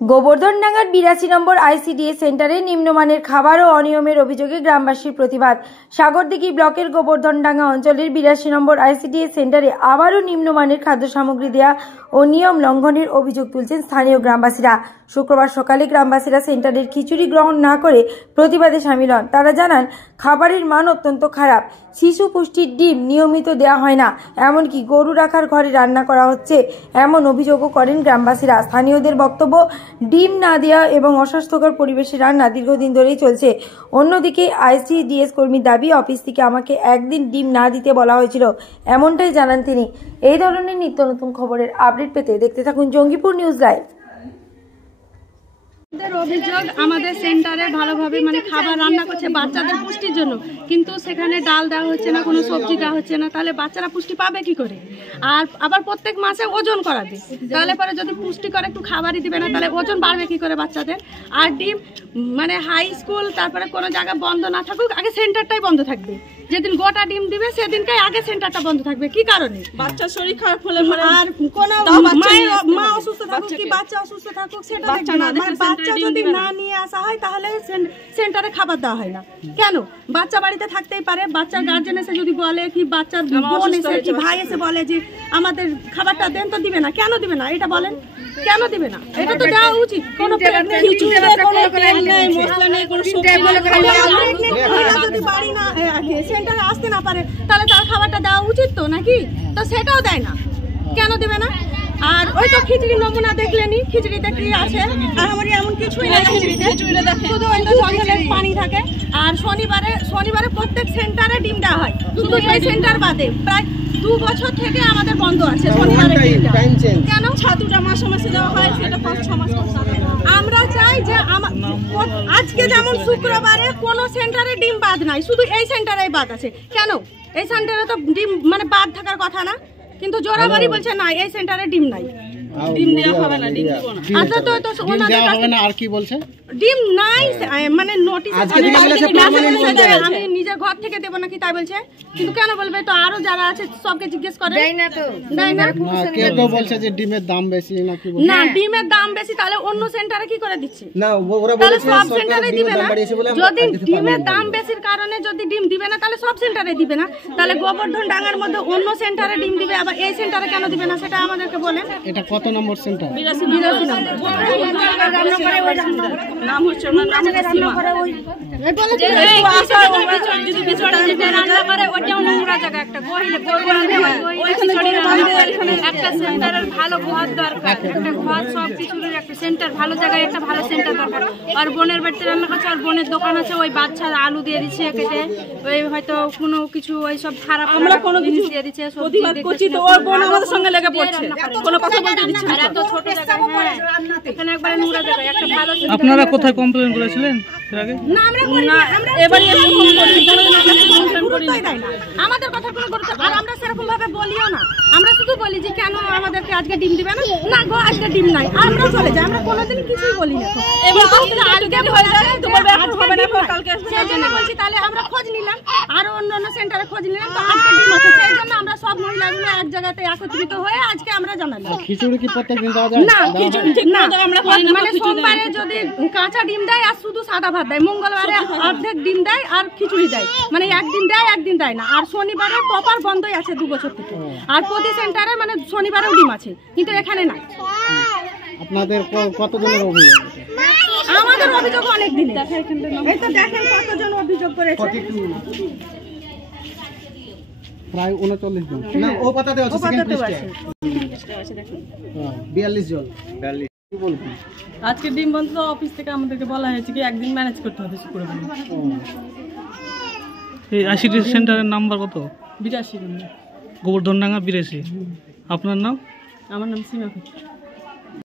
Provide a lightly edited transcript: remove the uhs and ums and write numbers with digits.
গোবর্ধনডাঙ্গার ৮২ নম্বর ICDS সেন্টারে নিম্নমানের খাবার ও অনিয়মের অভিযোগে গ্রামবাসীর প্রতিবাদ। সাগরদিঘি ব্লকের গোবর্ধনডাঙ্গা অঞ্চলের ৮২ নম্বর আইসিডিএস সেন্টারে আবারও নিম্নমানের খাদ্য সামগ্রী দেয়া ও নিয়ম লঙ্ঘনের অভিযোগ তুলছেন স্থানীয় গ্রামবাসীরা। শুক্রবার সকালে গ্রামবাসীরা সেন্টারের খিচুড়ি গ্রহণ না করে প্রতিবাদে সামিল হন। তারা জানান, খাবারের মান অত্যন্ত খারাপ, শিশু পুষ্টির ডিম নিয়মিত দেওয়া হয় না, এমনকি গরু রাখার ঘরে রান্না করা হচ্ছে এমন অভিযোগও করেন গ্রামবাসীরা। স্থানীয়দের বক্তব্য, ডিম না দেওয়া এবং অস্বাস্থ্যকর পরিবেশে রান্না দীর্ঘদিন ধরেই চলছে। অন্যদিকে আইসিডিএস কর্মীর দাবি, অফিস থেকে আমাকে একদিন ডিম না দিতে বলা হয়েছিল, এমনটাই জানান তিনি। এই ধরনের নিত্য নতুন খবরের আপডেট পেতে দেখতে থাকুন জঙ্গিপুর নিউজ লাইভ। অভিযোগ, আমাদের সেন্টারে ভালোভাবে খাবার রান্না করছে বাচ্চাদের পুষ্টির জন্য, কিন্তু সেখানে ডাল দেওয়া হচ্ছে না, কোনো সবজি দেওয়া হচ্ছে না, তাহলে বাচ্চারা পুষ্টি পাবে কি করে? আর আবার প্রত্যেক মাসে ওজন করাবে, তাহলে পরে যদি পুষ্টিকর একটু খাবারই দিবে না, তাহলে ওজন বাড়বে কি করে বাচ্চাদের? আর ডিম হাই স্কুল তারপরে কোনো জায়গা বন্ধ না থাকুক, আগে সেন্টারটাই বন্ধ থাকবে। যেদিন গোটা ডিম দিবে সেদিনকাই আগে সেন্টারটা বন্ধ থাকবে। কি কারণে? বাচ্চার শরীর খারাপ হলে আর কোনো মা অসুস্থ থাকুক কি বাচ্চা অসুস্থ থাকুক সেটা দেখবে না। বাচ্চা যদি না নিয়ে আসা হয় তাহলে সেন্টারে খাবার দেওয়া হয় না কেন? বাচ্চা বাড়িতে থাকতেই পারে, বাচ্চার গার্জেন এসে যদি বলে কি বাচ্চার বোন এসে কি ভাই এসে বলে যে আমাদের খাবারটা দেন, তো দিবে না। কেন দিবে না এটা বলেন? কেন দিবে না? এটা তো দেওয়া উচিত। কোনো যদি বাড়ি না সেন্টারে আসতে না পারে তাহলে তার খাবারটা দেওয়া উচিত তো, নাকি? তো সেটাও দেয় না, কেন দেবে না? আর ওই তো খিচুড়ির নমুনা দেখলেনি, খিচুড়িতে কি আছে? আর আমার এমন কিছুই না, খিচুড়িতে শুধু ওই তো জলের পানি থাকে। আর শনিবারে প্রত্যেক সেন্টারে ডিম দেওয়া হয়, শুধু এই সেন্টার বাদে প্রায় 2 বছর থেকে আমাদের বন্ধ আছে শনিবারে। কেন? 2টা মাসে মাসে দেওয়া হয়, সেটা 5-6 মাস। আমরা চাই যে আজকে যেমন শুক্রবারে কোনো সেন্টারে ডিম বাদ নাই, শুধু এই সেন্টারেই বাদ আছে। কেন? এই সেন্টারে তো ডিম বাদ থাকার কথা না, কিন্তু জোরাবাড়ি বলছে না এই সেন্টারে ডিম নাই, ডিম দেওয়া হবে না, ডিম দিব না। আচ্ছা তো ওনাদের কাছে আর কি বলছে? ডিম নাই নোটিশ আমি নিজের ঘর থেকে দেবো নাকি তাই বলছে। কিন্তু কেন বলবে? তো আরো যারা আছে সবকে জিজ্ঞেস করে, দেয় না তো, দেয় না। কেউ তো বলছে যে ডিমের দাম বেশি নাকি? না, ডিমের দাম বেশি, তাহলে অন্য সেন্টারে কি করে দিচ্ছে? না, ওরা বলে সব সেন্টারে দিবে না। যদি ডিমের দাম বেশির কারণে যদি ডিম দিবে না তাহলে সব সেন্টারে দিবে না, তাহলে গোবর্ধনডাঙ্গার মধ্যে অন্য সেন্টারে ডিম দিবে, আবার এই সেন্টারে কেন দিবে না সেটা আমাদেরকে বলেন। এটা কত নম্বর সেন্টার? 82 নম্বর। নাম হচ্ছে ওনার নাম সীমা। এই বলে যে এই যদি বিছড়া যেটা রান্না করে ওটাও নোংরা জায়গা, একটা গহিলে গরু আনতে হয় ওইখানে একটা সেন্টারের ভালো ঘর দরকার, একটা ঘর সব কিছুর একটা সেন্টার ভালো জায়গায় একটা ভালো সেন্টার দরকার। আর বোনের বাড়িতে রান্না করছে, আর বোনের দোকান আছে, ওই বাচ্চা আলু দিয়ে দিচ্ছে কেটে, ওই হয়তো কোনো কিছু ওই সব খারাপ আমরা কোনো কিছু দিয়ে দিচ্ছে, প্রতিবাদ করছি তো ওর বোন আমাদের সঙ্গে লেগে পড়ছে, কোনো কথা বলতে দিচ্ছে না। এত ছোট জায়গায় এখানে একবারে নোংরা জায়গায় একটা ভালো। আপনারা কোথায় কমপ্লেইন করেছিলেন এর আগে? না, আমরা করি না, আমরা এবারে কমপ্লেইন করি না, আমাদের কথা কোনো গুরুত্ব। আর আমরা সেরকম ভাবে বলিও না, আমরা শুধু বলি যে কেন আমাদেরকে আজকে ডিম দিবে না, না গো আজকে ডিম নাই, আমরা চলে যাই, আমরা কোনোদিন কিছুই বলি না। এবার আজকে হয়ে যায় তো বলবে এখন হবে না, কালকে সেই জন্য বলছি। তাহলে আমরা খোঁজ নিলাম, আর অন্য সেন্টারে খোঁজ নিলাম, তো আজকে ডিম আছে, সেই জন্য আমরা সব মহিলাগুলো এক জায়গাতে একত্রিত হয়ে আজকে আমরা জানালাম। খিচুড়ি কি প্রত্যেকদিন দেওয়া যায়? না, খিচুড়ি ঠিক না, আমরা সোমবারে যদি কাঁচা ডিম দেয় আর শুধু সাদা ভাত দেয়, মঙ্গলবারে অর্ধেক ডিম দেয় আর খিচুড়ি দেয়, একদিন দেয় একদিন দেয় না। আর শনিবারে প্রপার বন্ধই আছে 2 বছর থেকে। আর প্রতি সেন্টারে শনিবারেও ডিম আছে, কিন্তু এখানে নাই। আপনাদের কতজনের অভিযোগ? আমাদের অভিযোগ অনেক দিন, এই তো দেখেন কতজন অভিযোগ করেছে, প্রায় 39 জন। না, ও পাতাতে আছে, সেকেন্ড লিস্টে আছে, দেখুন 42 জন। 42 কি বলবো? আজকে ডিম বন্ধ, অফিস থেকে আমাদেরকে বলা হয়েছে কি একদিন ম্যানেজ করতে হবে শুক্রবার। এই আইসিডি সেন্টারের নাম্বার কত? 82 গোবর্ধনডাঙ্গা 82। আপনার নাম? আমার নাম সীমা।